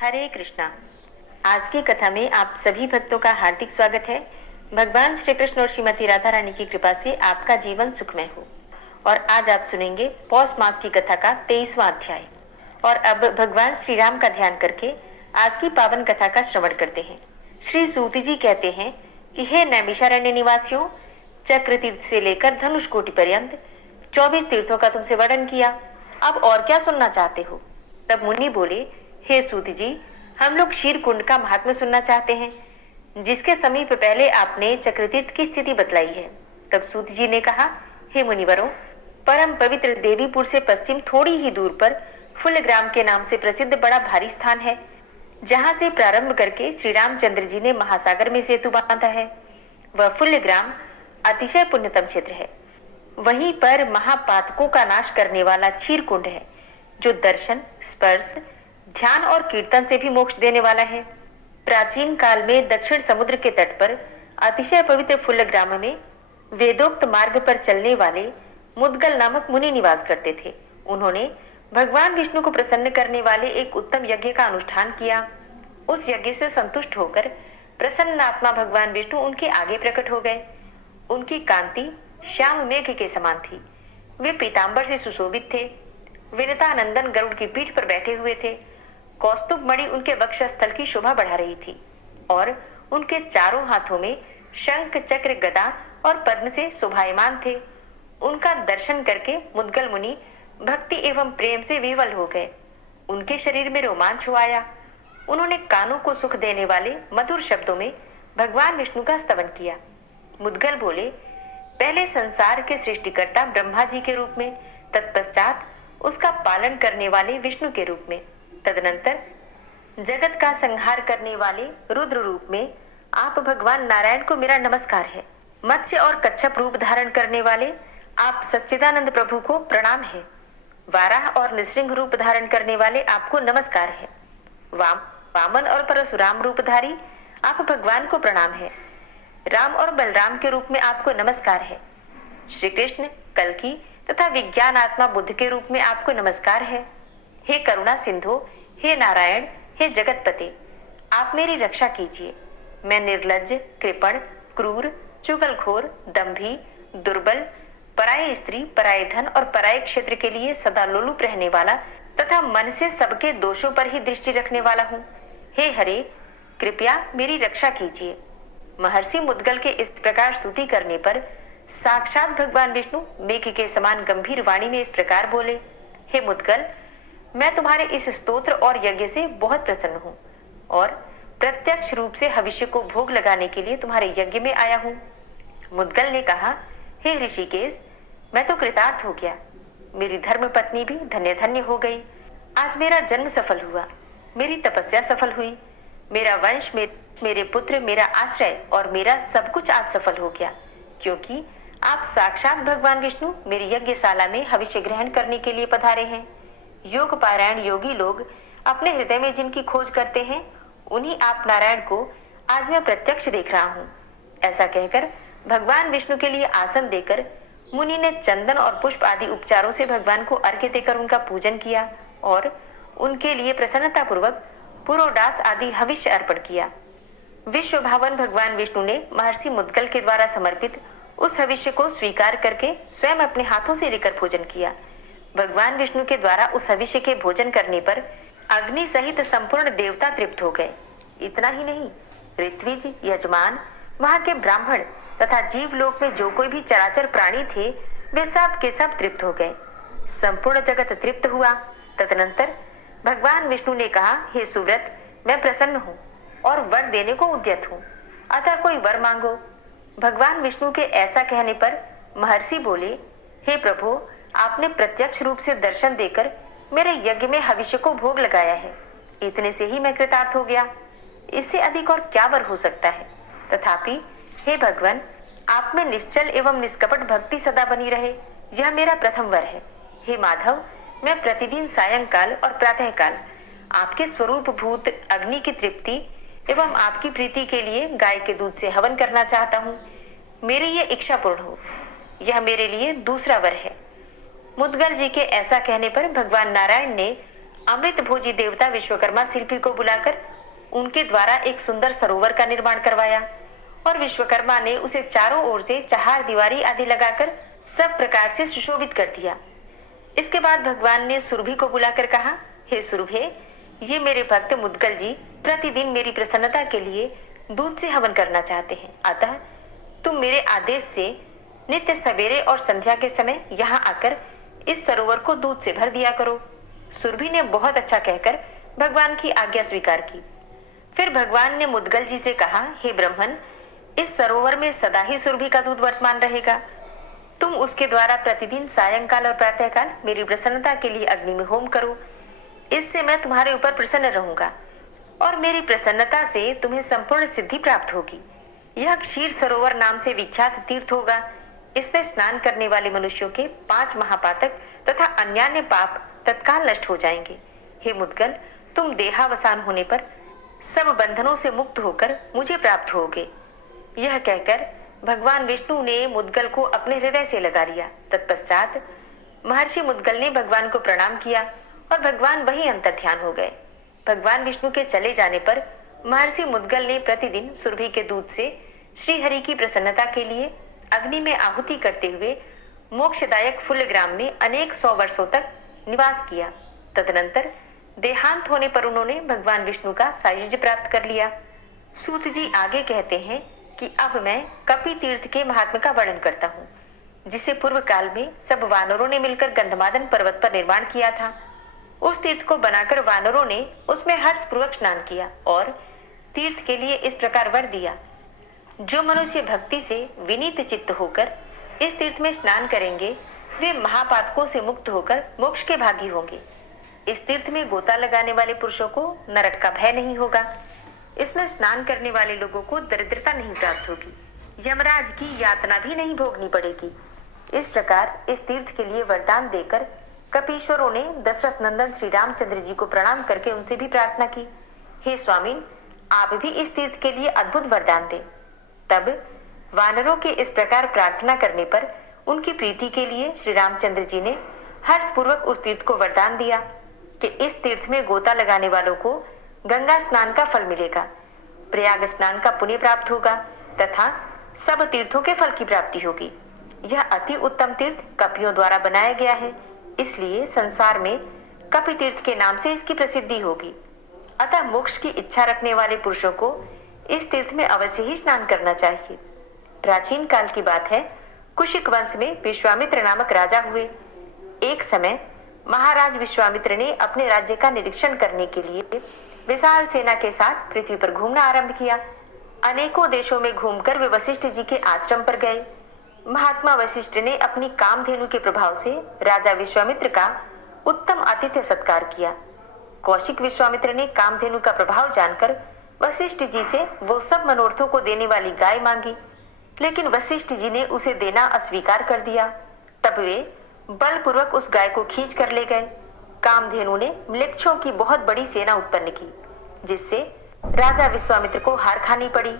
हरे कृष्णा। आज की कथा में आप सभी भक्तों का हार्दिक स्वागत है। भगवान श्री कृष्ण और श्रीमती राधा रानी की कृपा से आपका जीवन सुखमय हो। और आज आप सुनेंगे पौष मास की कथा का 23वां अध्याय। और अब भगवान श्री राम का ध्यान करके आज की पावन कथा का श्रवण करते हैं। श्री सूत जी कहते हैं कि हे नैमिषारण्य निवासियों, चक्र तीर्थ से लेकर धनुष कोटि पर्यंत 24 तीर्थों का तुमसे वर्णन किया। अब और क्या सुनना चाहते हो? तब मुनि बोले, हे सूत जी, हम लोग क्षीर कुंड का महात्म्य सुनना चाहते हैं, जिसके समीप पहले आपने चक्रतीर्थ की स्थिति बतलाई है। तब सूत जी ने कहा, हे मुनिवरों, परम पवित्र देवीपुर से पश्चिम थोड़ी ही दूर पर फुलग्राम के नाम से प्रसिद्ध बड़ा भारी स्थान है, जहां से प्रारंभ करके श्री रामचंद्र जी ने महासागर में सेतु बांधा है। वह फुलग्राम अतिशय पुण्यतम क्षेत्र है। वहीं पर महापातकों का नाश करने वाला क्षीर कुंड है, जो दर्शन, स्पर्श, ध्यान और कीर्तन से भी मोक्ष देने वाला है। प्राचीन काल में दक्षिण समुद्र के तट पर अतिशय पवित्र फुलग्राम में वेदोक्त मार्ग पर चलने वाले मुद्गल नामक मुनि निवास करते थे। उन्होंने भगवान विष्णु को प्रसन्न करने वाले एक उत्तम यज्ञ का अनुष्ठान किया। उस यज्ञ से संतुष्ट होकर प्रसन्न आत्मा भगवान विष्णु उनके आगे प्रकट हो गए। उनकी कांति श्याम मेघ के समान थी। वे पीतांबर से सुशोभित थे। विनतानंदन गरुड़ की पीठ पर बैठे हुए थे। कौस्तुभ मणि उनके वक्षस्थल की शोभा बढ़ा रही थी और उनके चारों हाथों में शंख, चक्र, गदा और पद्म से शोभायमान थे। उनका दर्शन करके मुद्गल मुनि भक्ति एवं प्रेम से विह्वल हो गए। उनके शरीर में रोमांच हो आया। उन्होंने कानों को सुख देने वाले मधुर शब्दों में भगवान विष्णु का स्तवन किया। मुद्गल बोले, पहले संसार के सृष्टिकर्ता ब्रह्मा जी के रूप में, तत्पश्चात उसका पालन करने वाले विष्णु के रूप में, तदनंतर जगत का संहार करने वाले रुद्र रूप में आप भगवान नारायण को मेरा नमस्कार है। मत्स्य और कच्छप रूप धारण करने वाले आप सच्चिदानंद प्रभु को प्रणाम है। वाराह और नृसिंह रूप धारण करने वाले आपको नमस्कार है। वामन और परशुराम रूपधारी आप भगवान को प्रणाम है। राम और बलराम के रूप में आपको नमस्कार है। श्री कृष्ण, कल्कि तथा विज्ञान आत्मा बुद्ध के रूप में आपको नमस्कार है। हे करुणा सिंधु, हे नारायण, हे जगतपते, आप मेरी रक्षा कीजिए। मैं निर्लज्ज, कृपण, क्रूर, चुगलखोर, दंभी, दुर्बल, पराये स्त्री, पराये धन और पराये क्षेत्र के लिए सदा लोलुप रहने वाला तथा मन से सबके दोषों पर ही दृष्टि रखने वाला हूँ। हे हरे, कृपया मेरी रक्षा कीजिए। महर्षि मुद्गल के इस प्रकार स्तुति करने पर साक्षात भगवान विष्णु मेघ के समान गंभीर वाणी में इस प्रकार बोले, हे मुद्गल, मैं तुम्हारे इस स्तोत्र और यज्ञ से बहुत प्रसन्न हूँ और प्रत्यक्ष रूप से भविष्य को भोग लगाने के लिए तुम्हारे यज्ञ में आया हूँ। मुद्गल ने कहा, हे ऋषिकेश, मैं तो कृतार्थ हो गया। मेरी धर्म पत्नी भी धन्य धन्य हो गई। आज मेरा जन्म सफल हुआ, मेरी तपस्या सफल हुई, मेरा वंश, मेरे पुत्र, मेरा आश्रय और मेरा सब कुछ आज सफल हो गया, क्योंकि आप साक्षात भगवान विष्णु मेरी यज्ञशाला में भविष्य ग्रहण करने के लिए पधारे हैं। योग पारायण योगी लोग अपने हृदय में जिनकी खोज करते हैं, उन्हीं आप नारायण को आज मैं प्रत्यक्ष देख रहा हूँ। ऐसा कहकर भगवान विष्णु के लिए आसन देकर मुनि ने चंदन और पुष्प आदि उपचारों से भगवान को अर्घ्य देकर उनका पूजन किया और उनके लिए प्रसन्नता पूर्वक पुरोडास आदि हविष्य अर्पण किया। विश्व भावन भगवान विष्णु ने महर्षि मुद्गल के द्वारा समर्पित उस हविष्य को स्वीकार करके स्वयं अपने हाथों से लेकर भोजन किया। भगवान विष्णु के द्वारा उस हविष्य के भोजन करने पर अग्नि सहित संपूर्ण देवता तृप्त हो गए। इतना ही नहीं, ऋत्विज, यजमान, वहां के ब्राह्मण तथा जीव लोक में जो कोई भी चराचर प्राणी थे, वे सब के सब तृप्त हो गए। संपूर्ण जगत तृप्त हुआ। तदनंतर भगवान विष्णु ने कहा, हे सुव्रत, मैं प्रसन्न हूँ और वर देने को उद्यत हूँ, अतः कोई वर मांगो। भगवान विष्णु के ऐसा कहने पर महर्षि बोले, हे प्रभु, आपने प्रत्यक्ष रूप से दर्शन देकर मेरे यज्ञ में हविष्य को भोग लगाया है। इतने से ही मैं कृतार्थ हो गया। इससे अधिक और क्या वर हो सकता है? तथापि हे भगवान, आप में निश्चल एवं निष्कपट भक्ति सदा बनी रहे, यह मेरा प्रथम वर है। हे माधव, मैं प्रतिदिन सायंकाल और प्रातःकाल आपके स्वरूप भूत अग्नि की तृप्ति एवं आपकी प्रीति के लिए गाय के दूध से हवन करना चाहता हूँ। मेरी ये इच्छा पूर्ण हो, यह मेरे लिए दूसरा वर है। मुद्गल जी के ऐसा कहने पर भगवान नारायण ने अमृत भोजी देवता विश्वकर्मा शिल्पी को बुलाकर उनके द्वारा एक सुंदर सरोवर का निर्माण करवाया और विश्वकर्मा ने उसे चारों ओर से चार दीवारी आदि लगाकर सब प्रकार से सुशोभित कर दिया। इसके बाद भगवान ने सुरभि को बुलाकर कहा, हे सुरभे, ये मेरे भक्त मुद्गल जी प्रतिदिन मेरी प्रसन्नता के लिए दूध से हवन करना चाहते हैं, अतः तुम मेरे आदेश से नित्य सवेरे और संध्या के समय यहाँ आकर इस सरोवर को दूध से भर दिया करो। सुरभि ने बहुत अच्छा कहकर भगवान की आज्ञा स्वीकार की। फिर भगवान ने मुद्गल जी से कहा, हे ब्राह्मण, इस सरोवर में सदा ही सुरभि का दूध वर्तमान रहेगा। तुम उसके द्वारा प्रतिदिन सायंकाल और प्रातःकाल मेरी प्रसन्नता के लिए अग्नि में होम करो। इससे मैं तुम्हारे ऊपर प्रसन्न रहूंगा और मेरी प्रसन्नता से तुम्हें संपूर्ण सिद्धि प्राप्त होगी। यह क्षीर सरोवर नाम से विख्यात तीर्थ होगा। इसमें स्नान करने वाले मनुष्यों के 5 महापातक तथा अन्यान्य पाप तत्काल नष्ट हो जाएंगे। हे मुद्गल, तुम देहावसान होने पर सब बंधनों से मुक्त होकर मुझे प्राप्त होगे। यह कहकर भगवान विष्णु ने मुद्गल को अपने हृदय से लगा लिया। तत्पश्चात महर्षि मुद्गल ने भगवान को प्रणाम किया और भगवान वही अंतर्ध्यान हो गए। भगवान विष्णु के चले जाने पर महर्षि मुद्गल ने प्रतिदिन सुरभि के दूध से श्री हरि की प्रसन्नता के लिए अग्नि में आहुति करते हुए मोक्षदायक फुल्लग्राम में अनेक 100 वर्षों तक निवास किया। तदनंतर देहांत होने पर उन्होंने भगवान विष्णु का सायुज्य प्राप्त कर लिया। सूत जी आगे कहते हैं कि अब मैं कपि तीर्थ के महात्म का वर्णन करता हूँ, जिसे पूर्व काल में सब वानरों ने मिलकर गंधमादन पर्वत पर निर्माण किया था। उस तीर्थ को बनाकर वानरों ने उसमें हर्षपूर्वक स्नान किया और तीर्थ के लिए इस प्रकार वर दिया, जो मनुष्य भक्ति से विनीत चित्त होकर इस तीर्थ में स्नान करेंगे वे महापातकों से मुक्त होकर मोक्ष के भागी होंगे। इस तीर्थ में गोता लगाने वाले पुरुषों को नरक का भय नहीं होगा। इसमें स्नान करने वाले लोगों को दरिद्रता नहीं प्राप्त होगी, यमराज की यातना भी नहीं भोगनी पड़ेगी। इस प्रकार इस तीर्थ के लिए वरदान देकर कपीश्वरों ने दशरथ नंदन श्री रामचंद्र जी को प्रणाम करके उनसे भी प्रार्थना की, हे स्वामीन, आप भी इस तीर्थ के लिए अद्भुत वरदान दें। तब वानरों के इस प्रकार प्रार्थना करने पर उनकी प्रीति के लिए श्री रामचंद्र जी ने हर्षपूर्वक उस तीर्थ को वरदान दिया कि इस तीर्थ में गोता लगाने वालों को गंगा स्नान का फल मिलेगा, प्रयाग स्नान का पुण्य प्राप्त होगा तथा सब तीर्थों के फल की प्राप्ति होगी। यह अति उत्तम तीर्थ कपियों द्वारा बनाया गया है, इसलिए संसार में कपि तीर्थ के नाम से इसकी प्रसिद्धि होगी। अतः मोक्ष की इच्छा रखने वाले पुरुषों को इस तीर्थ में अवश्य ही स्नान करना चाहिए। प्राचीन काल की बात है, कुशिक वंश में विश्वामित्र नामक राजा हुए। एक समय महाराज विश्वामित्र ने अपने राज्य का निरीक्षण करने के लिए विशाल सेना के साथ पृथ्वी पर घूमना आरंभ किया। अनेकों देशों में घूमकर वे वशिष्ठ जी के आश्रम पर गए। महात्मा वशिष्ठ ने अपनी कामधेनु के प्रभाव से राजा विश्वामित्र का उत्तम आतिथ्य सत्कार किया। कौशिक विश्वामित्र ने कामधेनु का प्रभाव जानकर वशिष्ठ जी से वो सब मनोरथों को देने वाली गाय मांगी, लेकिन वशिष्ठ जी ने उसे देना अस्वीकार कर दिया। तब वे बलपूर्वक उस गाय को खींच कर ले गए। कामधेनु ने म्लेच्छों की बहुत बड़ी सेना उत्पन्न की, जिससे राजा विश्वामित्र को हार खानी पड़ी।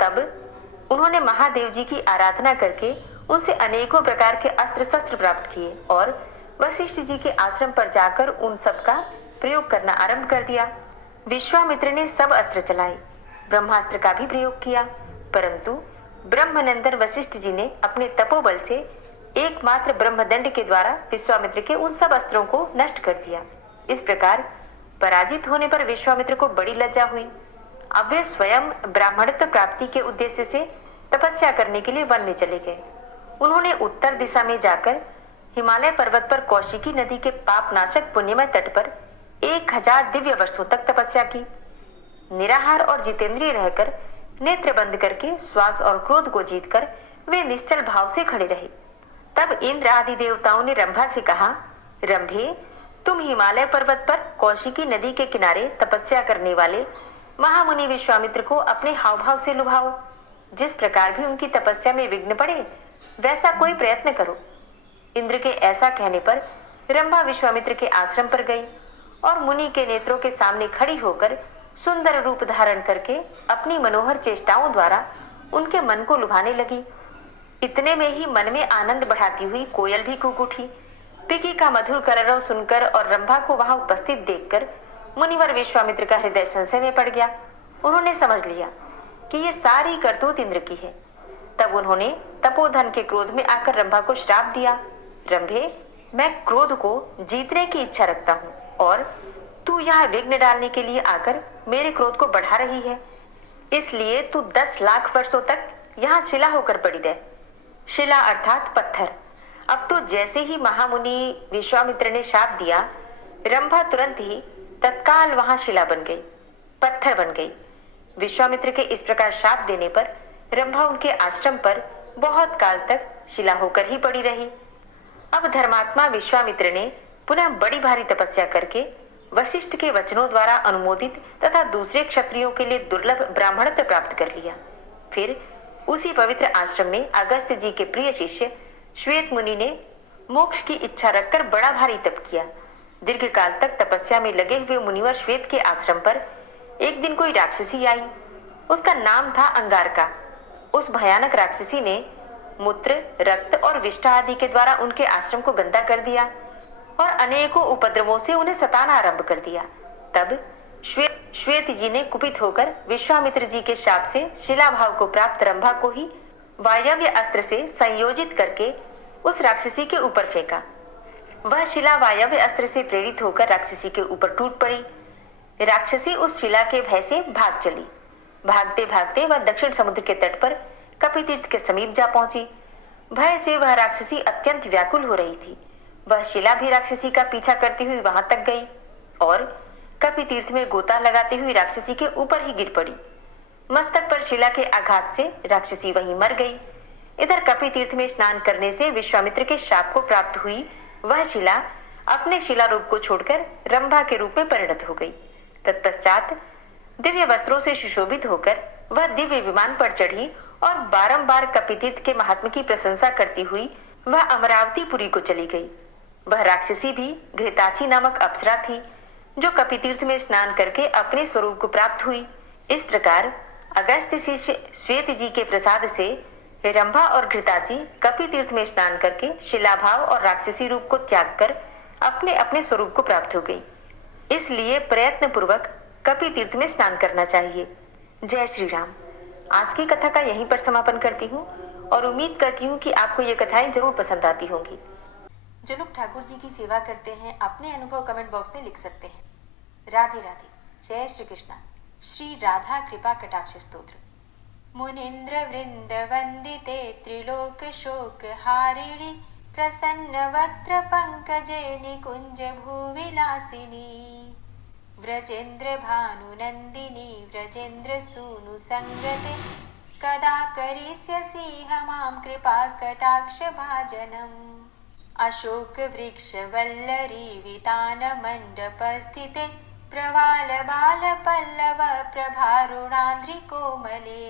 तब उन्होंने महादेव जी की आराधना करके उनसे अनेकों प्रकार के अस्त्र शस्त्र प्राप्त किए और वशिष्ठ जी के आश्रम पर जाकर उन सब का प्रयोग करना आरंभ कर दिया। विश्वामित्र ने सब अस्त्र चलाए, ब्रह्मास्त्र का भी प्रयोग किया, परंतु ब्रह्मनंदन वशिष्ठ जी ने अपने तपोबल से एकमात्र ब्रह्मदंड के द्वारा विश्वामित्र के उन सब अस्त्रों को नष्ट कर दिया। इस प्रकार पराजित होने पर विश्वामित्र को बड़ी लज्जा हुई। अब वे स्वयं ब्राह्मणत्व प्राप्ति के उद्देश्य से तपस्या करने के लिए वन में चले गए। उन्होंने उत्तर दिशा में जाकर हिमालय पर्वत पर कौशिकी नदी के पापनाशक पुण्यमय तट पर 1000 दिव्य वर्षों तक तपस्या की। निराहार और जितेंद्रिय रहकर नेत्र बंद करके श्वास और क्रोध को जीतकर वे निश्चल भाव से खड़े रहे। तब इंद्र आदि देवताओं ने रंभा से कहा, रंभे, तुम हिमालय पर्वत पर कौशिकी नदी के किनारे तपस्या करने वाले महामुनि विश्वामित्र को अपने हाव भाव से लुभाओ। जिस प्रकार भी उनकी तपस्या में विघ्न पड़े वैसा कोई प्रयत्न करो। इंद्र के ऐसा कहने पर रंभा विश्वामित्र के आश्रम पर गई और मुनि के नेत्रों के सामने खड़ी होकर सुंदर रूप धारण करके अपनी मनोहर चेष्टाओं द्वारा उनके मन को लुभाने लगी। इतने में ही मन में आनंद बढ़ाती हुई कोयल भी कूक उठी। पिकी का मधुर कलरव सुनकर और रंभा को वहां उपस्थित देखकर मुनिवर विश्वामित्र का हृदय संशय में पड़ गया। उन्होंने समझ लिया कि ये सारी करतूत इंद्र की है। तब उन्होंने तपोधन के क्रोध में आकर रंभा को श्राप दिया, रंभे, मैं क्रोध को जीतने की इच्छा रखता हूँ और तू यहाँ विघ्न डालने के लिए आकर मेरे क्रोध को बढ़ा रही है, इसलिए तू 10 लाख वर्षों तक यहाँ शिला होकर पड़ी रह। शिला अर्थात पत्थर। अब तो जैसे ही महामुनि विश्वामित्र ने शाप दिया, रंभा तुरंत ही तत्काल वहां शिला बन गई, पत्थर बन गई। विश्वामित्र के इस प्रकार शाप देने पर रंभा उनके आश्रम पर बहुत काल तक शिला होकर ही पड़ी रही। अब धर्मात्मा विश्वामित्र ने पुनः बड़ी भारी तपस्या करके वशिष्ठ के वचनों द्वारा अनुमोदित तथा दूसरे क्षत्रियों के लिए दुर्लभ ब्राह्मणत्व प्राप्त कर लिया। फिर उसी पवित्र आश्रम में अगस्त्य जी के प्रिय शिष्य श्वेत मुनि ने मोक्ष की इच्छा रखकर बड़ा भारी तप किया। दीर्घ काल तक तपस्या में लगे हुए मुनिवर श्वेत के आश्रम पर एक दिन कोई राक्षसी आई। उसका नाम था अंगारका। उस भयानक राक्षसी ने मूत्र, रक्त और विष्ठा आदि के द्वारा उनके आश्रम को गंदा कर दिया और अनेकों उपद्रवों से उन्हें सताना आरंभ कर दिया। तब श्वेत जी ने कुपित होकर विश्वामित्र जी के शाप से शिला भाव को प्राप्त रंभा को ही वायव्य अस्त्र से संयोजित करके उस राक्षसी के ऊपर फेंका। वह शिला वायव्य अस्त्र से प्रेरित होकर राक्षसी के ऊपर टूट पड़ी। राक्षसी उस शिला के भय से भाग चली। भागते भागते वह दक्षिण समुद्र के तट पर कपितीर्थ के समीप जा पहुंची। भय से वह राक्षसी अत्यंत व्याकुल हो रही थी। वह शिला भी राक्षसी का पीछा करती हुई वहां तक गई और कपितीर्थ में गोता लगाती हुई राक्षसी के ऊपर ही गिर पड़ी। मस्तक पर शिला के आघात से राक्षसी वहीं मर गई। इधर कपितीर्थ में स्नान करने से विश्वामित्र के शाप को प्राप्त हुई वह शिला अपने शिला रूप को छोड़कर रंभा के रूप में परिणत हो गई। तत्पश्चात दिव्य वस्त्रों से सुशोभित होकर वह दिव्य विमान पर चढ़ी और बारंबार कपितीर्थ के महात्मा की प्रशंसा करती हुई वह अमरावतीपुरी को चली गई। वह राक्षसी भी घृताची नामक अप्सरा थी, जो कपितीर्थ में स्नान करके अपने स्वरूप को प्राप्त हुई। इस प्रकार अगस्त्य शिष्य श्वेत जी के प्रसाद से रंभा और घृताची कपितीर्थ में स्नान करके शिलाभाव और राक्षसी रूप को त्याग कर अपने अपने स्वरूप को प्राप्त हो गई। इसलिए प्रयत्न पूर्वक कपितीर्थ में स्नान करना चाहिए। जय श्री राम। आज की कथा का यहीं पर समापन करती हूँ और उम्मीद करती हूँ कि आपको ये कथाएं जरूर पसंद आती होंगी। जो लोग ठाकुर जी की सेवा करते हैं अपने अनुभव कमेंट बॉक्स में लिख सकते हैं। राधे राधे। जय श्री कृष्णा। श्री राधा कृपा कटाक्ष स्तोत्र। मुनीन्द्र वृंद वंदिते त्रिलोक शोक हारिणी प्रसन्न वक्त्र पंकजे निकुंज भूविलासिनी व्रजेन्द्र भानुनंदिनी व्रजेन्द्र सूनु संगते कदा करिष्यसि हमां कृपा कटाक्ष भाजनम्। अशोक वृक्ष वल्लरी वितान मंडप स्थिते प्रवाल बाल पल्लव प्रभारुणान्द्रि कोमले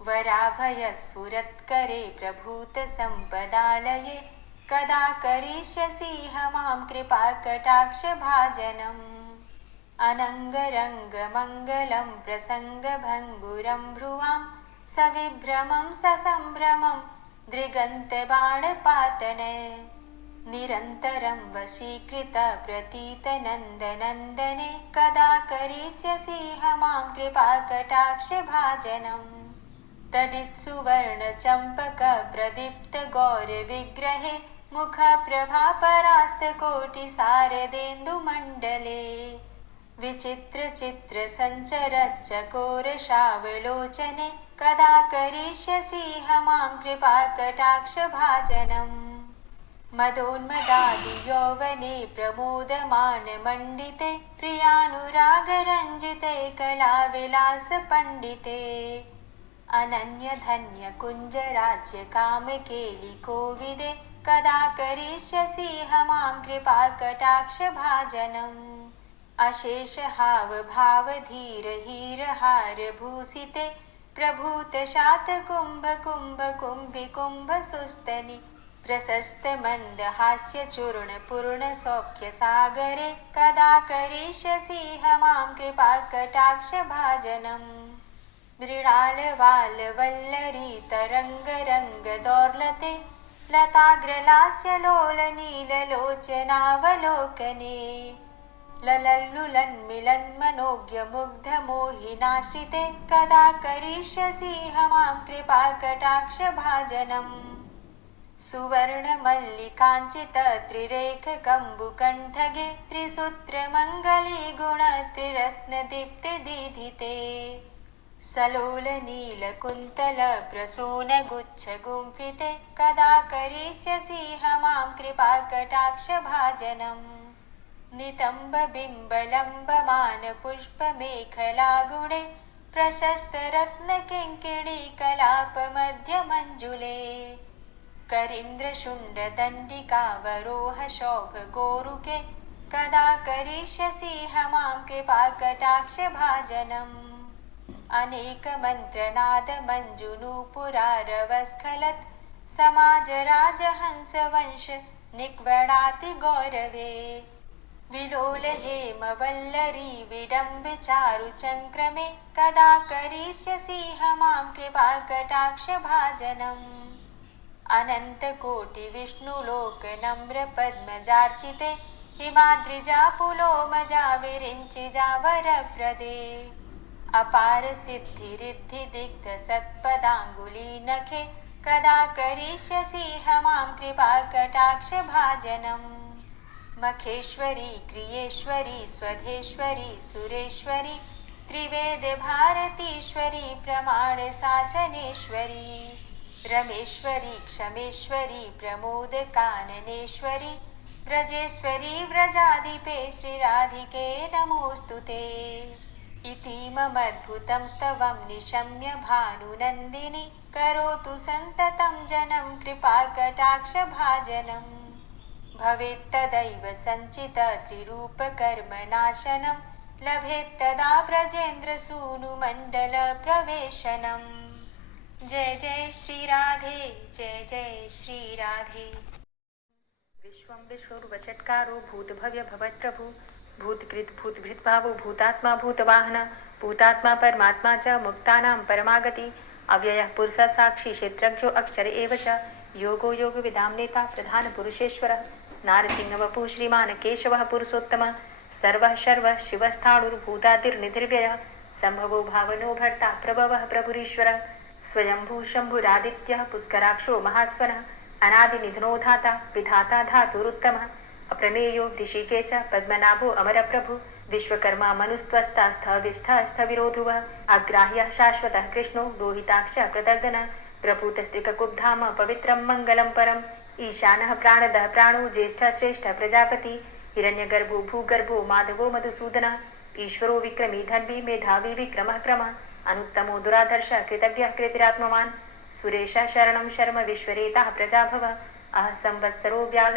वराभय स्फुरत्करे प्रभूत संपदालये कदा करिष्यसि हमां कृपा कटाक्ष भाजनम्। अनंगरंग मंगलम प्रसंग भंगुरं भ्रुवां सविभ्रमं ससंभ्रमं दृगन्त बाणपातने निरन्तरं वशीकृत प्रतीत नन्दनन्दने कदा करिष्यसि हमां कृपा कटाक्ष भाजनम्। तडित् सुवर्ण चंपक प्रदीप्त गौर विग्रहे मुख प्रभा परास्त कोटि सारदेन्दु मंडले विचित्र चित्र संचर चकोर शावलोचने कदा करिष्यसि हमां कृपा कटाक्ष भाजनम्। मदोन्मदादि यौवने प्रमोदमान मंडिते प्रियानुराग रंजिते कला विलास पंडिते अनन्य धन्य कुंज राज्य काम केली कोविदे कदा करिष्यसि हमां कृपा कटाक्ष भाजनम्। अशेष हाव भाव धीर हीर हार भूषिते प्रभूत शात कुंभ कुंभ कुंभि कुंभ सुस्तनि प्रशस्त मंद हास्य चूर्ण पूर्ण सौख्य सागरे कदा करिष्यसि हमां कृपा कटाक्ष भाजनम्। मृणाल वाल वल्लरी तरंग रंग दौर्लते लताग्रलास्यलोलनीललोचनावलोकने ललल्लुलन्मिलन्मनोज्ञमुग्धमोहिनाश्रिते कदा करिष्यसि मां कृपाकटाक्षभाजनम् सुवर्णमल्लिकाञ्चितत्रिरेखकम्बुकण्ठगे त्रिसूत्रमङ्गली गुणत्रिरत्नदीप्तिदीधिते सलोलनीलकुन्तलप्रसूनगुच्छगुम्फिते कदा करिष्यसि मां कृपाकटाक्षभाजनम् नितम्बबिम्बलम्बमानपुष्पमेखलागुणे प्रशस्तरत्नकिङ्किणीकलापमध्यमञ्जुले करीन्द्रशुण्डदण्डिकावरोहशोभगोरुके कदा करिष्यसि मां कृपाकटाक्षभाजनम् अनेकमन्त्रनादमञ्जुनूपुरारवस्खलत् समाजराजहंसवंश निक्वणाति गौरवे विलोलहेमवल्लरी विडम्बिचारुचङ्क्रमे कदा करिष्यसि मां कृपाकटाक्षभाजनम् अनन्तकोटिविष्णुलोकनम्रपद्मजार्चिते हिमाद्रिजापुलोमजा विरिञ्चिजावरप्रदे अपारसिद्धिरिद्धिदिग्धसत्पदाङ्गुलीनखे कदा करिष्यसि मां कृपाकटाक्षभाजनम् मखेश्वरी क्रियेश्वरी स्वधेश्वरी सुरेश्वरी त्रिवेदभारतीश्वरी प्रमाणशासनेश्वरी रमेश्वरी क्षमेश्वरी प्रमोदकाननेश्वरी व्रजेश्वरी व्रजाधिपे श्रीराधिके नमोऽस्तु ते इतीममद्भुतं स्तवं निशम्य भानुनन्दिनी करोतु सन्ततं जनं कृपाकटाक्षभाजनम् भवेत्तदैव सञ्चितत्रिरूपकर्मनाशनं लभेत्तदा ब्रजेन्द्रसूनुमण्डलप्रवेशनम् जय जय श्री राधे जय जय श्री राधे। विश्वं विश्वरूपचत्कारो भूतभव्य भवत्प्रभु भूतकृत भूतभृद्भावो भूतात्मा भूतवाहन भूतात्मा परमात्मा च मुक्तानां परमागति अव्ययः पुरुषः साक्षी क्षेत्रज्ञो अक्षर एव च योगो योगविदां नेता प्रधान पुरुषेश्वरः नारसिंहवपुः श्रीमान् केशवः पुरुषोत्तमः सर्वः शर्वः शिवस्थाणुर्भूतादिर्निधिर्व्ययः सम्भवो भावनो भर्ता प्रभवः प्रभुरीश्वरः स्वयंभू शम्भुरादित्यः पुष्कराक्षो महास्वनः अनादिनिधनो धाता विधाता धातुरुत्तमः अप्रमेयो ऋषिकेश पद्मनाभो अमरप्रभु विश्वकर्मा मनुस्त्वष्टा स्थविष्ठः स्थविरोधुवः अग्राह्यः शाश्वतः कृष्णो रोहिताक्षः प्रदर्दनः प्रभूतस्त्रिककुब्धाम पवित्रं मङ्गलं परम् ईशानः प्राणदः प्राणो ज्येष्ठः श्रेष्ठः प्रजापति हिरण्यगर्भो भूगर्भो माधवो मधुसूदनः ईश्वरो विक्रमी धन्वी मेधावी विक्रमः क्रमः अनुत्तमो दुराधर्षः कृतज्ञः कृतिरात्मवान् सुरेशः शरणं शर्म विश्वरेताः प्रजाभव अह संवत्सरो व्याल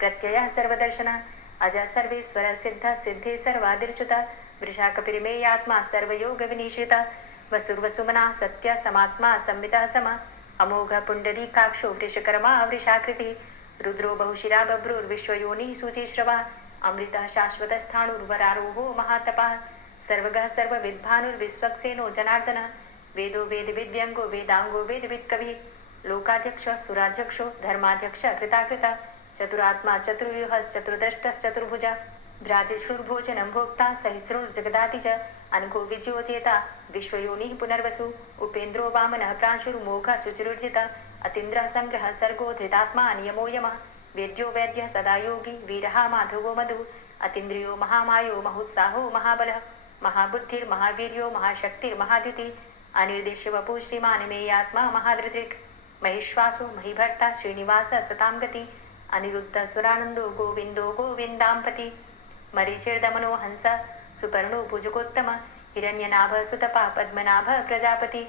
प्रत्ययः सर्वदर्शनः अजः सर्वेश्वर सिद्ध सिद्धे सर्वादिर्च्युतः वृषाकपिर्मेयात्मा सर्वयोगविनिश्रितः वसुर्वसुमना सत्य समात्मा संवितः समः अमोघ पुण्डरीकाक्षो वृषकर्मा वृषाकृतिः रुद्रो बहुशिरा बभ्रुर्विश्वयोनिः शुचिश्रवः अमृतः शाश्वतस्थाणुर्वरारोहो महातपः सर्वगः सर्वविद्भानुर्विश्वक्सेनो जनार्दनः वेदो वेदविद्व्यङ्गो वेदाङ्गो वेदवित्कविः लोकाध्यक्षः सुराध्यक्षो धर्माध्यक्षः कृताकृतः चतुरात्मा चतुर्व्यूहश्चतुर्दष्टश्चतुर्भुजः भ्राजश्रुर्भोजनं भोक्ता सहिस्रुर्जगदाति च अनघो विजयोजेता विश्वयोनिः पुनर्वसु उपेन्द्रो वामनः प्रांशुर्मोघः शुचिरुर्जितः अतीन्द्रः सङ्ग्रहः सर्गो धृतात्मा नियमो यमः वेद्यो वैद्यः सदा योगी वीरः माधवो मधु अतीन्द्रियो महामायो महोत्साहो महाबलः महाबुद्धिर्महावीर्यो महाशक्तिर्महाद्युतिः अनिर्देश्यवपुः श्रीमान् मेयात्मा महाधृतिर् महेश्वासो महीभर्ता श्रीनिवासः सतां गति अनिरुद्ध सुरानन्दो गोविन्दो गोविन्दाम्पति मरीचिर्दमनो हंस सुपर्णो भुजगोत्तम हिरण्यनाभ सुतपा पद्मनाभ प्रजापति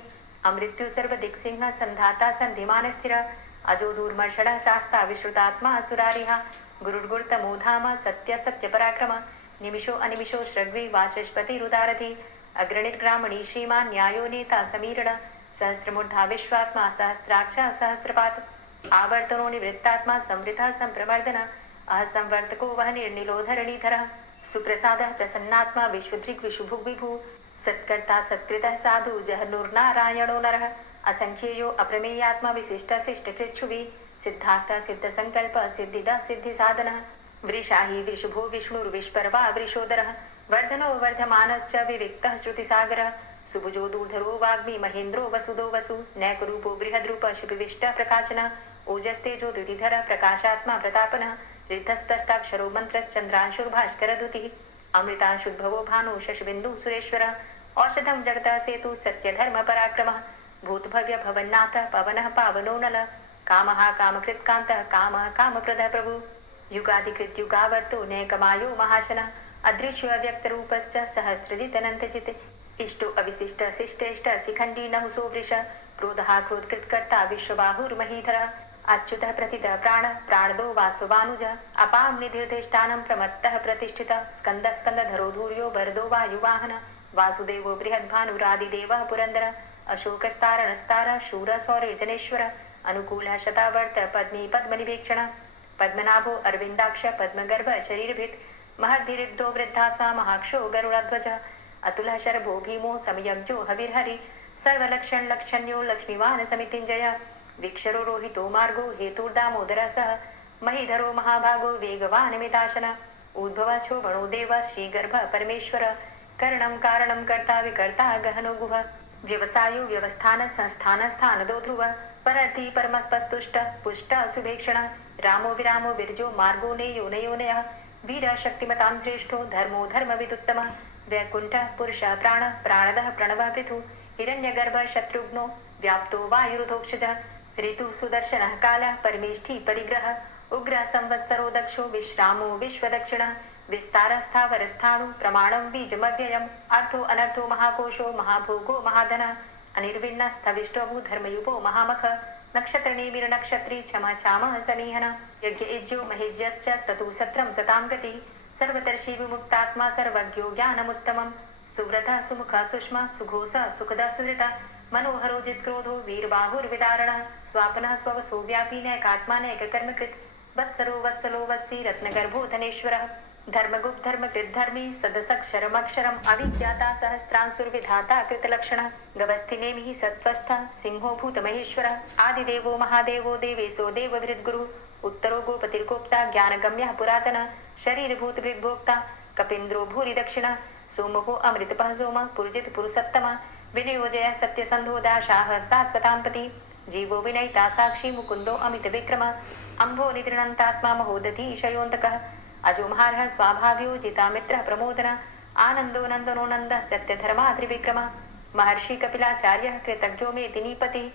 अमृत्यु सर्वदिक्सिंह संधाता संधिमान स्थिर अजो दूर्मर्षण शास्ता विश्रुतात्मा असुरारिहा गुरुर्गुर्तमो धाम सत्य सत्य पराक्रम निमिषो अनिमिषो श्रग्वी वाचस्पति रुदारधि अग्रणिर्ग्रामणी श्रीमान् न्यायो नेता समीरण सहस्रमूर्धा विश्वात्मा सहस्राक्ष सहस्रपात आवर्तनो निवृत्तात्मा संवृतः संप्रमर्दन असंवर्तको वह निर्निलोधरणीधरः सुप्रसादः प्रसन्नात्मा विश्वदृक् विशुभुग् विभु सत्कर्ता सत्कृतः साधु जहनुर्नारायणो नरः असंख्येयो अप्रमेयात्मा विशिष्टशिष्टकृच्छुवि सिद्धार्थ सिद्ध संकल्प सिद्धिदा सिद्धि साधन वृषाही वृषभो विष्णुर्विष्पर्वा वृषोदरः वर्धनो वर्धमानश्च विविक्तः श्रुतिसागरः सुभुजो दूर्धरो वाग्मी महेन्द्रो वसुदो वसु नैकरूपो बृहद्रूप शिपिविष्टः प्रकाशनः ओजस्तेजो द्युतिधरः प्रकाशात्मा प्रतापनः रिद्धस्तष्टाक्षरो मन्त्रश्चन्द्रांशुर्भास्करद्युतिः अमृतांशुद्भवो भानु शशबिन्दुः सुरेश्वरः औषधं जगतः सेतु सत्यधर्म पराक्रमः भूतभव्य भवन्नाथ पवनः पावनो नलः कामः कामकृत्कान्तः कामः कामप्रदः प्रभु युगाधिकृत युगावर्तो नैकमायो महाशनः अदृश्य अव्यक्तरूपश्च सहस्रजितनन्तजित् इष्टो अविशिष्ट शिष्टेष्ट शिखण्डी नहुसो वृष क्रोधः क्रोधकृत्कर्ता विश्वबाहुर्महीधरः अच्युतः प्रतितः प्राणदो वासवानुजः अपां निधिर्धिष्ठानं प्रमत्तः प्रतिष्ठितः स्कन्दधरो धूर्यो वरदो वायुवाहनः वासुदेवो बृहद्भानुरादिदेवः पुरन्दरः अशोकस्तारणस्तारः शूरः सौरिर्जनेश्वरः अनुकूलः शतावर्त पद्मी पद्मनिभीक्षणः पद्मनाभो अरविन्दाक्ष पद्मगर्भ शरीरभित् महद्भिरिद्धो वृद्धात्मा महाक्षो गरुडध्वजः अतुलः शरभो भीमो समयज्ञो हविर्हरि सर्वलक्षण्यो लक्ष्मीवान् समितिञ्जयः वीक्षरो रोहितो मार्गो हेतुर्दामोदरः सः महीधरो महाभागो वेगवान् मिताशनः उद्भवः शोभणो देवः श्रीगर्भः परमेश्वरः करणं कारणं कर्ता विकर्ता गहनो गुहः व्यवसायो व्यवस्थान संस्थान स्थानदो ध्रुवः परर्थी परमस्पस्तुष्ट पुष्ट सुभेक्षणः रामो विरामो विरजो मार्गो नेयो नयोनयः वीरः शक्तिमतां श्रेष्ठो धर्मो धर्मविदुत्तमः वैकुण्ठः पुरुषः प्राणदः प्रणवः पृथु हिरण्यगर्भः शत्रुघ्नो व्याप्तो वायुरुधोक्षजः ऋतुः सुदर्शनः कालः परमेष्ठी परिग्रहः उग्रः संवत्सरो दक्षो विश्रामो विश्वदक्षिणः विस्तारस्थावरस्थाणु प्रमाणं बीजमव्ययम् अर्थो अनर्थो महाकोशो महाभोगो महाधनः अनिर्विण्णः स्थविष्टो भूधर्मयुपो महामख नक्षत्रनेमिरनक्षत्री क्षमा चामः समीहनः यज्ञ महेज्यश्च ततु सत्रं सतां गतिः सर्वतर्षि विमुक्तात्मा सर्वज्ञो ज्ञानमुत्तमं सुव्रतः सुमुखः सुष्मा सुघोषः सुखदः सुहृतः मनोहरो जित्क्रोधो वीरबाहुर्विदारणः स्वापनः स्ववसो व्यापी नैकात्मा नैककर्मकृत् वत्सरो वत्सलो वत्सी रत्नगर्भो धनेश्वरः धर्मगुप्त धर्मकृत धर्मी सदसक्षरमक्षरम् अविज्ञाता सहस्रांसुर्विधाता कृतलक्षणः गवस्थिनेमिः सत्त्वस्थः सिंहो भूतमहेश्वरः आदिदेवो महादेवो देवेशो देवभृद्गुरुः उत्तरो गोपतिर्गोप्ता ज्ञानगम्यः पुरातनः शरीरभूतभृद्भोक्ता कपीन्द्रो भूरि दक्षिणः सोमो अमृतपः सोमः पुरुजित पुरुषोत्तमः विनयोजयः सत्यसन्धो दाशाः सात्वताम्पति जीवो विनयिता साक्षी मुकुन्दो अमितविक्रमः अम्भो निद्रणन्तात्मा महोदधी शयोन्तकः अजोमहारः स्वाभाव्यो जितामित्रः प्रमोदनः आनन्दो नन्दनो नन्दः सत्यधर्मा त्रिविक्रमः महर्षि कपिलाचार्यः कृतज्ञो मेदिनीपतिः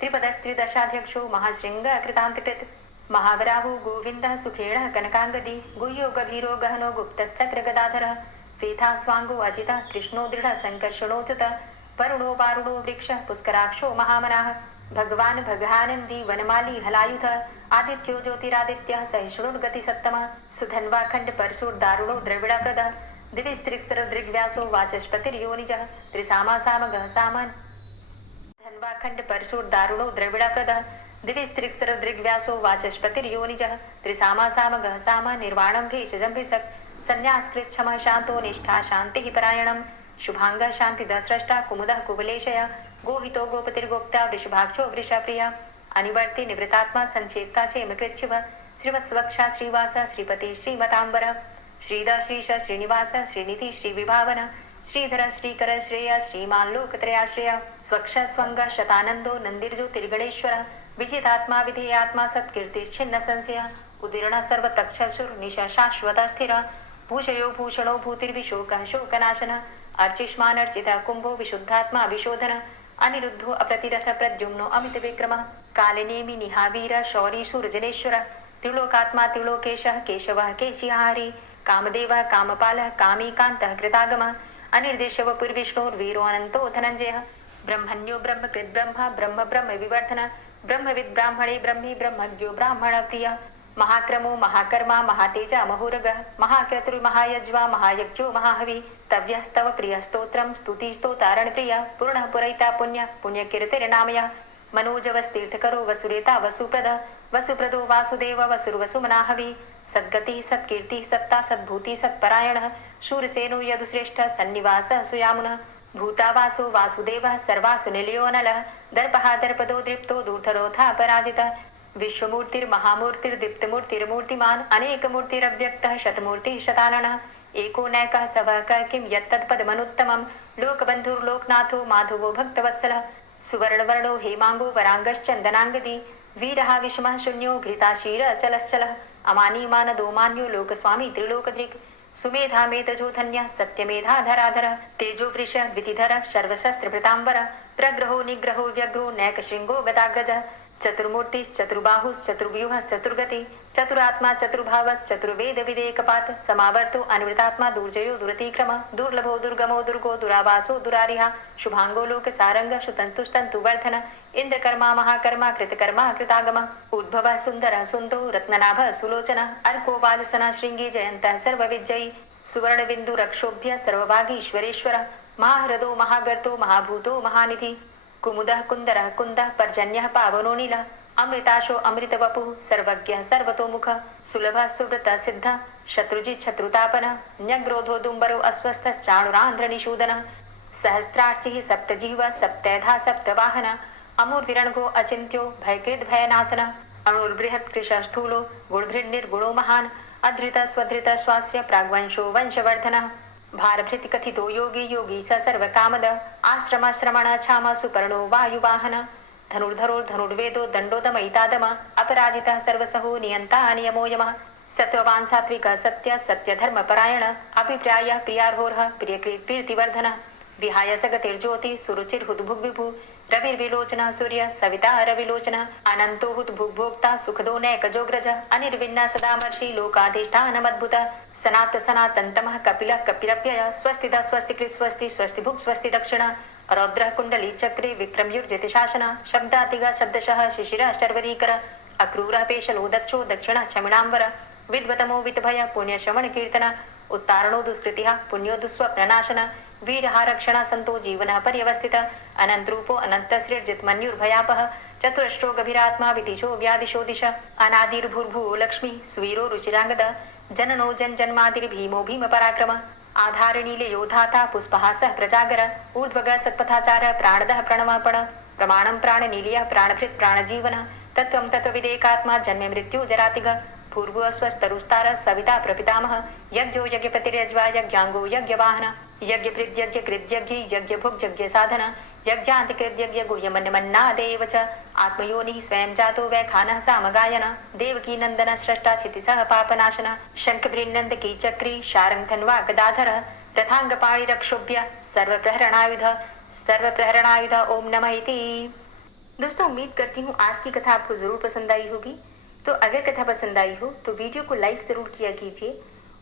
त्रिपदस्त्रिदशाध्यक्षो महाशृङ्गः कृतान्तकृत् महावराहो गोविन्दः सुखेणः कनकाङ्गदी गुह्यो गभीरो गहनो गुप्तश्चक्रगदाधरः वेथा स्वाङ्गो अजितः कृष्णो दृढः सङ्कर्षणोच्युतः वरुणो वारुणो वृक्षः पुष्कराक्षो महामनाः भगवान् भगानन्दी वनमाली हलायुधः आदित्यो ज्योतिरादित्यः सहिष्णुर्गतिसत्तमः सुधन्वाखण्ड परशुर्दारुणो द्रविडप्रदः दिविस्त्रिक्सरदृग्व्यासो वाचस्पतिर्योनिजः त्रिसामासामगः सामान् धन्वाखण्ड परशुर्दारुणो द्रविडप्रदः दिविस्त्रिक्सरदृग्व्यासो वाचस्पतिर्योनिजः त्रिसामासामगः सामान् निर्वाणं भेषजं भिषक् संन्यासकृच्छमः शान्तो निष्ठा शान्तिः परायणम् शुभांगः शान्तिदः स्रष्टा कुमुदः कुवलेशय गोहितो गोपतिर्गोप्ता वृषभाक्षो वृषप्रिया अनिवर्ति निवृतात्मा संचेता चेमकृच्छिव श्रीवत्सवक्षा श्रीवास श्रीपति श्रीमतांबर श्रीधर श्रीश श्रीनिवास श्रीनिधि श्रीविभावन श्रीधर श्रीकर श्रेय श्रीमान लोकत्रयाश्रय स्वक्ष स्वंग शतानंदो नंदिर्ज्योतिर्गणेश्वर विजितात्मा विधेयात्मा सत्कीर्तिश्छिन्न संशय उदीर्ण सर्वतक्षसुर निशा शाश्वत स्थिर भूषयो भूषणो भूतिर्विशोकः शोकनाशन अर्चिष्मान अर्चिता कुंभो विशुद्धात्मा विशोधन अनिरुद्धो अप्रतिरथ प्रद्युम्नो अमित विक्रम कालिनेमि निहावीर शौरी सूर्जनेश्वर त्रिलोकात्मा त्रिलोकेशः केशवः केशिहारी कामदेवः कामपालः कामीकान्तः कृतागमः अनिर्देशव पुर्विष्णुर्वीरो अनन्तो धनञ्जयः ब्रह्मण्यो ब्रह्मकृत् ब्रह्म ब्रह्म ब्रह्म विवर्धन ब्रह्मविद् ब्राह्मणे ब्रह्मी ब्रह्मज्ञो ब्राह्मण प्रिय महाक्रमो महाकर्मा महातेजा महोरगः महाक्रतुर्महायज्वा महायज्ञो महाहवि स्तव्यस्तव प्रिय स्तोत्रं स्तुतिस्तोतारण प्रिय पूर्णः पुरैता पुण्य पुण्यकीर्तिर्नामयः मनोजवस्तीर्थकरो वसुरेता वसुप्रद वसुप्रदो वासुदेव वसुर्वसुमनाहवि सद्गतिः सत्कीर्तिः सत्ता सद्भूति सत्परायणः शूरसेनो यदुश्रेष्ठः सन्निवासः सुयामुनः भूतावासो वासुदेवः सर्वासु निलयो नलः दर्पः दर्पदो दृप्तो दूर्धरोधा पराजितः विश्वमूर्तिर्महामूर्तिर्दीप्तमूर्तिर्मूर्तिमान् अनेकमूर्तिरव्यक्तः शतमूर्तिः शताननः एको नैकः सवः क किं यत्तत्पदमनुत्तमं लोकबन्धुर्लोकनाथो माधवो भक्तवत्सलः सुवर्णवर्णो हेमांगो वरांगश्चन्दनांगदी वीरः विषमः शून्यो घृताशीरचलश्चलः अमानीमानदो मान्यो लोकस्वामी त्रिलोकदृक् सुमेधा मेधजोधन्यः सत्यमेधाधराधरः तेजो वृषः द्वितिधरः सर्वशस्त्रभृताम्बरः प्रग्रहो निग्रहो व्यग्रो नैकशृङ्गो गदाग्रजः चतुर्मूर्तिश्चतुर्बाहुश्चतुर्व्यूहश्चतुर्गति चतुरात्मा चतुर्भावश्चतुर्वेद विदेकपात समावर्तो अनिवृतात्मा दुर्जयो दुरतिक्रम दुर्लभो दुर्गमो दुर्गो दुरावासो दुरारिहा शुभांगो लोक सारंग सुतंतुस्तंतुवर्धन इंद्रकर्मा महाकर्मा कृतकर्मा कृतागम उद्भव सुंदर सुंदो रत्ननाभ सुलोचन अर्को वाजसन श्रृंगी जयंत सर्वविजयी सुवर्ण बिंदु रक्षोभ्य सर्वभागीश्वरेश्वर महाहृदो महागर्तो महाभूतो महानिधि कुमुदः कुन्दरः कुन्दः पर्जन्यः पावनो नीलः अमृताशो अमृतवपुः सर्वज्ञः सर्वतोमुखः सुलभः सुव्रतः सिद्धः शत्रुजित् शत्रुतापनः न्यग्रोधो दुम्बरो अस्वस्थश्चाणुरान्ध्रनिषूदनः सहस्रार्चिः सप्तजिह्वः सप्तैधा सप्तवाहनः अमूर्तिरणघो अचिन्त्यो भयकृद् भयनाशनः अणुर्बृहत् कृशस्थूलो गुणभृन्निर्गुणो महान् अधृतः स्वधृतः स्वास्य प्राग्वंशो वंशवर्धनः भारभृति कथितो योगी योगी स सर्वकामद आश्रमाश्रमण क्षाम सुपर्णो वायुवाहन धनुर्धरो धनुर्वेदो दंडोदमयितादम अपराजितः सर्वसहो नियंता नियमो यमः सत्ववान् सात्विकः सत्य सत्यधर्मपरायण अभिप्रायः प्रियार्होर्ह प्रियकृत् कीर्तिवर्धनः विहाय सगतिर्ज्योति सुरुचिर्हुद्भुग्विभु रविर्विलोचनः सूर्य सविता रविलोचनः अनंतो हुद्भुग्भोक्ता सुखदो नैकजोग्रज अनिर्विण्ण सदामर्षि लोकाधिष्ठानमद्भुतः सनात सनातन्तमः कपिलः कपिरप्यय स्वस्तिदा स्वस्तिकृत् स्वस्ति स्वस्तिभुक् स्वस्ति दक्षिण रौद्रः कुण्डली चक्रे विक्रमयुर्जित शासन शब्दातिगा शब्दशः शिशिरः शर्वरीकर अक्रूरः पेशलो दक्षो दक्षिणः क्षमिणाम्बर विद्वतमो वितभय पुण्यश्रवण कीर्तन उत्तारणो दुष्कृतिः पुण्यो दुःस्वप्ननाशन वीरहारक्षण संतो जीवनः पर्यवस्थितः अनन्तरूपो अनन्तसृर्जित् मन्युर्भयापः चतुरश्रो गभीरात्मा विदिशो व्यादिशो दिश अनादिर्भूर्भुवो लक्ष्मी सुवीरो रुचिरांगद जननो जन्मादिर्भीमो भीम पराक्रम आधारनीले योधाता पुष्पहासः प्रजागर ऊर्ध्वग सत्पथाचार प्राणदः प्रणवापण प्रमाणं प्राणनीलियः प्राणभृत् प्राणजीवन तत्त्वं तत्त्वविदेकात्मा जन्म मृत्यु जरातिग पूर्व स्वस्तरुस्तार सविता प्रपितामह यज्ञो यज्ञपतिर्यज्वा यज्ञांगो यज्ञवाहन यज्ञभृद्यज्ञ कृद्यज्ञ यज्ञभुक् यज्ञ साधन यज्ञान्तिकृद्यज्ञ गुह्यमन्यमन्नादेव च आत्मयोनिः स्वयं जातो वैखानः सामगायन देवकी नन्दन स्रष्टा क्षितिसः पापनाशन शङ्खभृन्नन्दकी चक्री शारङ्खन्वा गदाधर रथाङ्गपाणिरक्षोभ्य सर्वप्रहरणायुध ओम नमः इति। दोस्तों, उम्मीद करती हूँ आज की कथा आपको ज़रूर पसंद आई होगी। तो अगर कथा पसंद आई हो तो वीडियो को लाइक ज़रूर किया कीजिए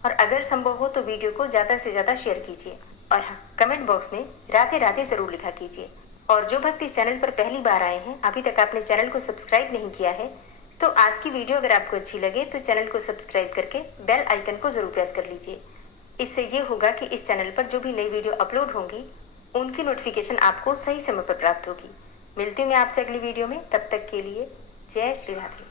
और अगर संभव हो तो वीडियो को ज़्यादा से ज़्यादा शेयर कीजिए और हाँ, कमेंट बॉक्स में राधे राधे ज़रूर लिखा कीजिए। और जो भक्त इस चैनल पर पहली बार आए हैं, अभी तक आपने चैनल को सब्सक्राइब नहीं किया है, तो आज की वीडियो अगर आपको अच्छी लगे तो चैनल को सब्सक्राइब करके बेल आइकन को ज़रूर प्रेस कर लीजिए। इससे ये होगा कि इस चैनल पर जो भी नई वीडियो अपलोड होंगी उनकी नोटिफिकेशन आपको सही समय पर प्राप्त होगी। मिलती हूँ मैं आपसे अगली वीडियो में, तब तक के लिए जय श्री राधे।